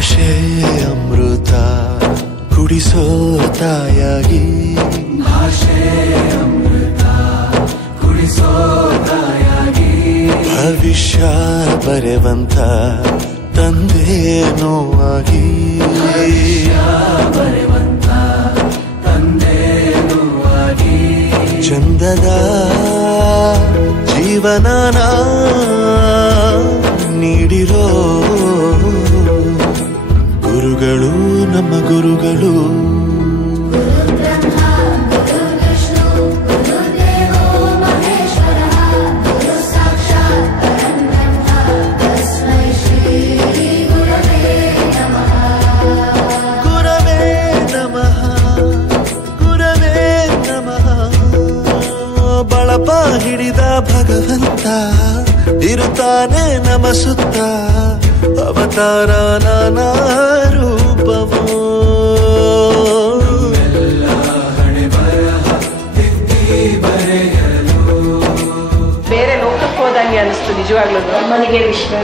ಭಾಷೆ ಅಮೃತ ಕುಡಿಸೋ ತಾಯಾಗಿ ಭಾಷೆ ಅಮೃತ ಕುಡಿಸೋ ತಾಯಾಗಿ ಭವಿಷ್ಯ ಬರೆವಂತ ತಂದೇನೋ ಆಗಿ ಬರೆವಂತ ತಂದೇನೋ ಆಗಿ ಚಂದದ ಜೀವನನ ನೀಡಿರೋ ಗುರುಗಳು ನಮ್ಮ ಗುರುಗಳು ಬಳಪ ಹಿಡಿದ ಭಗವಂತ ಇರುತ್ತಾನೆ ನಮ ಸುತ್ತ ಅವತಾರ ನಾನಾ ರೂಪವೋ ಬೇರೆ ಲೋಕಕ್ಕೆ ಹೋದಂಗೆ ಅನಿಸ್ತು ನಿಜವಾಗ್ಲೂ. ನನಗೆ ವಿಶ್ವ